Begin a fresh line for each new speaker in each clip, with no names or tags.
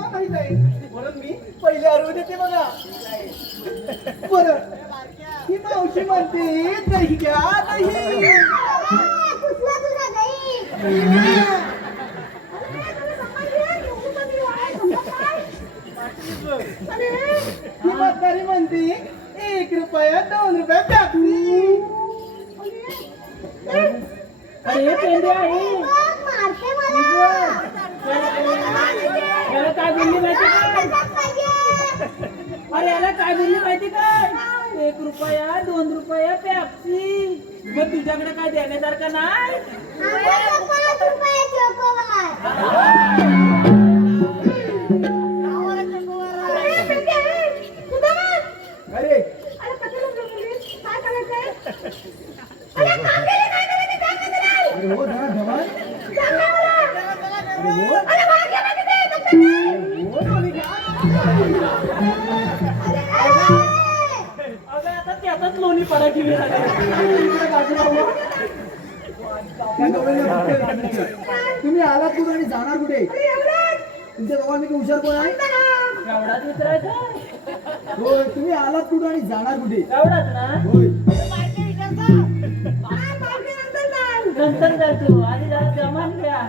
मला माहीत आहे म्हणून मी पहिले आरोग्य देते बघा. ही मावशी म्हणते दही घ्या दही ही म्हातारी म्हणते एक रुपया दोन रुपया टाकली
अरे पेंड्या आहे
मारते मला
याला काय बोलली माहिती काय अरे याला काय बोलली माहिती काय? एक रुपया दोन रुपया पेप्सी मग तुझ्याकडे काय देण्यासारखं नाही?
तुम्ही आलात कुठे आणि जाणार कुठे? तुमच्या दोघांपैकी हुशार कोण आहे? होय तुम्ही आलात कुठे आणि जाणार कुठे?
एवढाच ना?
होय.
नंतर जातो आधी जरा जमान घ्या.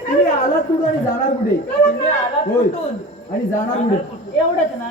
तुम्ही आलात कुठे आणि जाणार कुठे?
तुम्ही आला
होय.
कुठून?
आणि जाणार कुठे?
एवढंच ना?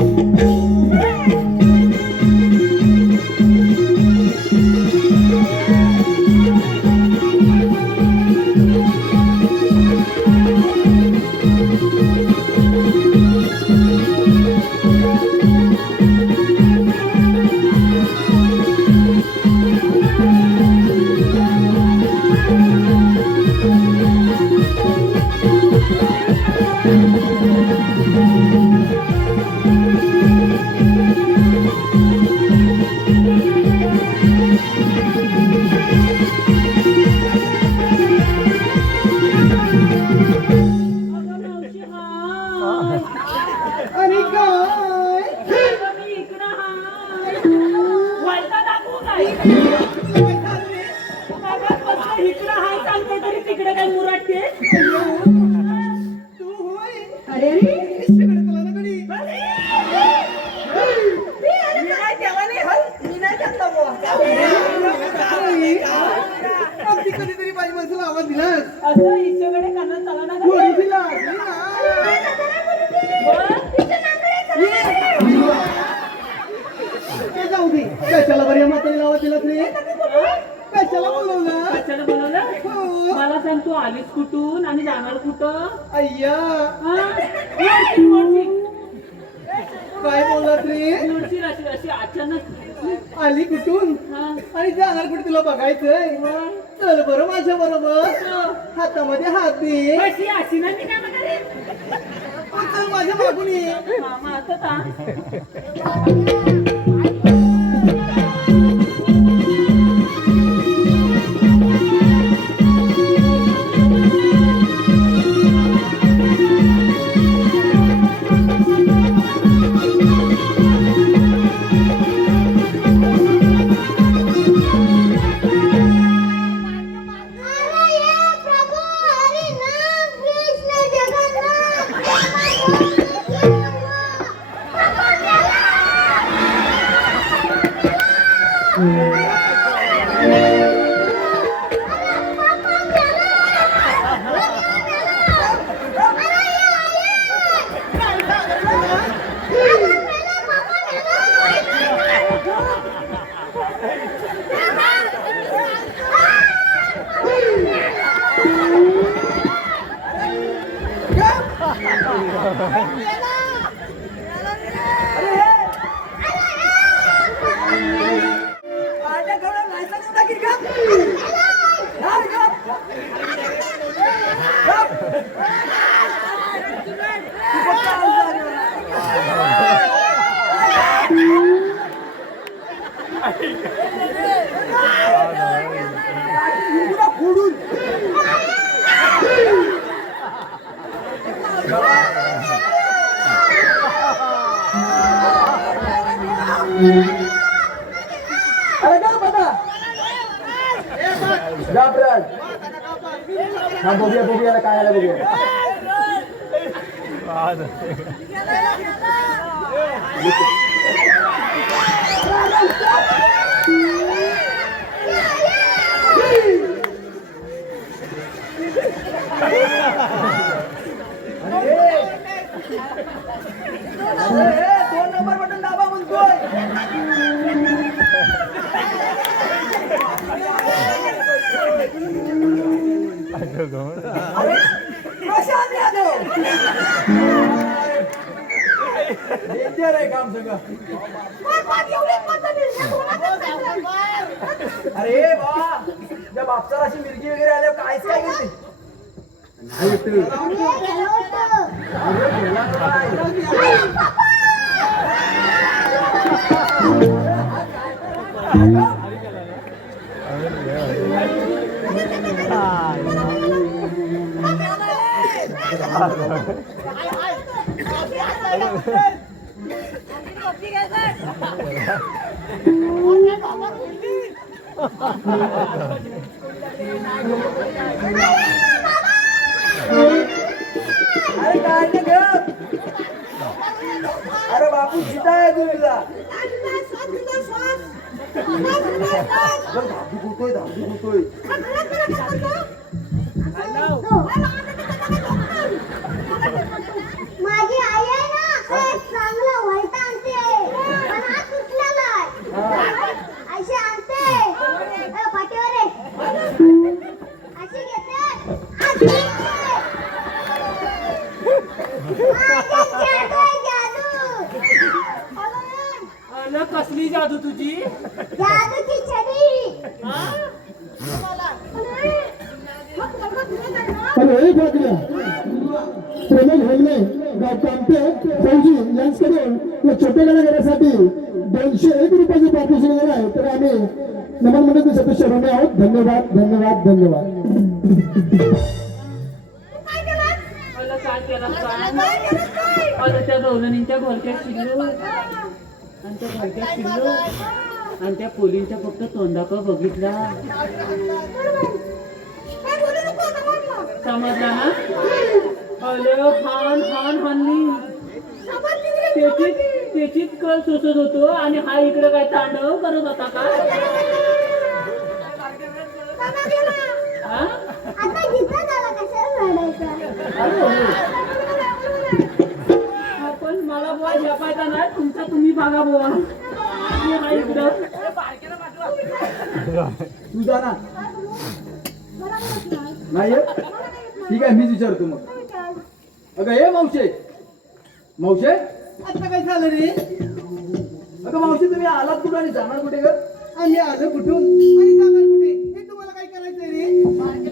हो. मला सांग तू आलीस कुठून आणि जाणार कुठं?
अय्या.
हा?
काय बोललास रे
मोडशील अशी अशी अचानक.
आली कुठून?
हा.
आणि जाणार कुठे तुला बघायचंय? चल बरं माझ्या बरोबर. हातामध्ये हात दे.
अशी अशी ना मी काय
चल माझ्या मागून ये.
मामा असं
हा बघूया बघूया काय आलं बघूया डेंजर आहे काम सगळं अरे बा त्या बापसाला अशी मिरगी वगैरे आल्यावर काहीच काय करते नाही येत.
अरे
बापू सीता आहे? तुला धाबधूक होतोय धाबधूक होतोय
माझी आई आहे ना एक चांगला वाईट आणते पण हा तुटलेला आहे अशी आणते ए, पाठीवर ये. अशी घेते अशी घेते. माझी जादू आहे, जादू.
अलं कसली जादू तुझी
जादूची छडी
हा?
हॅलो एक वाटल्या प्रमोद हेल्मे गाव कामते फौजी यांच्याकडून या छोट्या कलाकारासाठी दोनशे एक रुपयाचे पारितोषिक दिलेलं आहे. तर आम्ही नमन मंडळाचे सदस्य ऋणी आहोत. धन्यवाद धन्यवाद धन्यवाद.
अलं काय केलं काय अलं त्या गौरणींच्या घरक्यात शिरलो आणि त्या घरक्यात शिरलो आणि त्या पोलींच्या फक्त तोंडाक बघितला समजला ना? अलं हान हान हानली. त्याचीच कळ सोसत होतो आणि हा इकडे काय तांडव करत होता का?
पण
आपण मला बुवा झेपायचा ना तुमचा तुम्ही बघा बुवा. हा इकडं.
तू जा ना. नाही ठीक आहे मीच विचारतो मग. अगं ये मावशे. मावशे? आता काय झालं रे? अगं मावशी तुम्ही आलात कुठं आणि जाणार कुठे ग? आम्ही आलो कुठून? आणि जाणार कुठे? हे तुम्हाला काय करायचंय रे?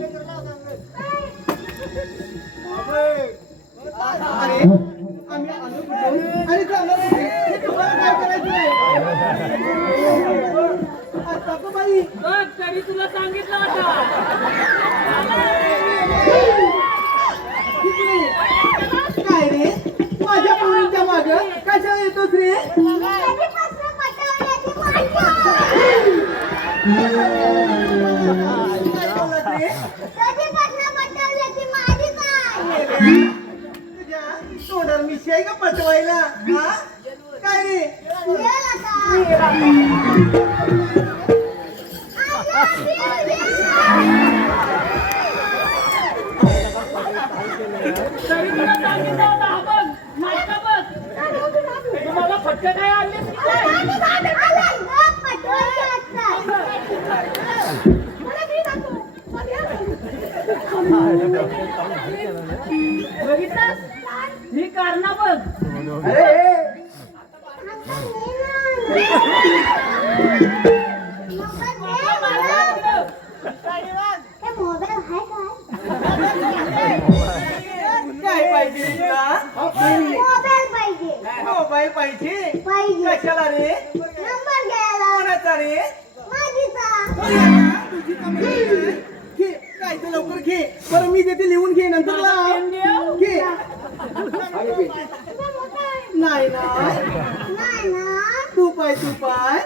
तोंडावर मिशी आहे का पटवायला हा काय रे
मिळेल आता
तरी तुला सांगितलं होतं हा बघ नाटका बघ फटका काय आणले? बघितलं ही कारण बघ.
अरे लवकर घे बरं मी देते लिहून घे नंतर लाव. घे. नाही ना
नाही ना
तू पाय तू पाय.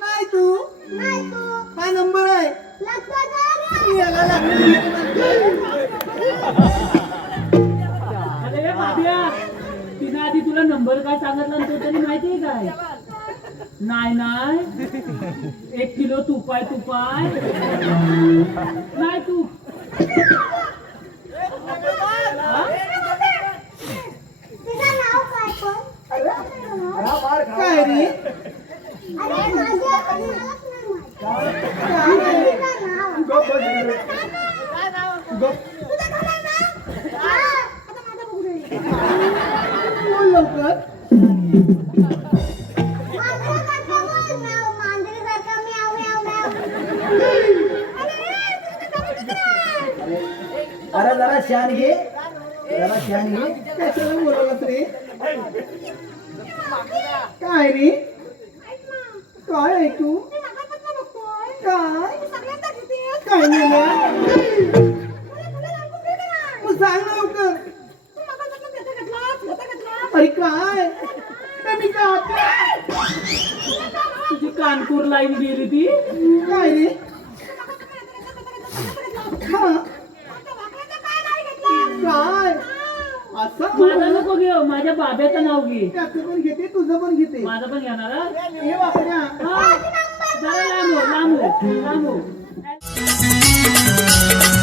नाही तू काय नंबर आहे? याला
अरे रे बाब्या तिने आधी तुला नंबर काय सांगितला तो तरी माहिती आहे काय नाही नाही. एक किलो तुपाय तुपाय नाही तू
काय पण?
काय रे
अरे
शान घे जरा शान घे कशाला बोलावलास रे काय रे काय आहे तू
मी मागापासून बघतोय.
काय. काय. मग सांग ना लवकर. अरे काय मी काय
तुझी कानपूर लाईन गेली ती
काय रे हा
आता वाकड्याचं काय नाही घेतलं?
काय असं
माझं नको घेऊ माझ्या बाब्याचं नाव घे
त्याचं पण घेते तुझं पण घेते
माझं पण घेणार हा?
हे वापऱ्या
हा जरा लांब हो, लांब हो, लांब हो.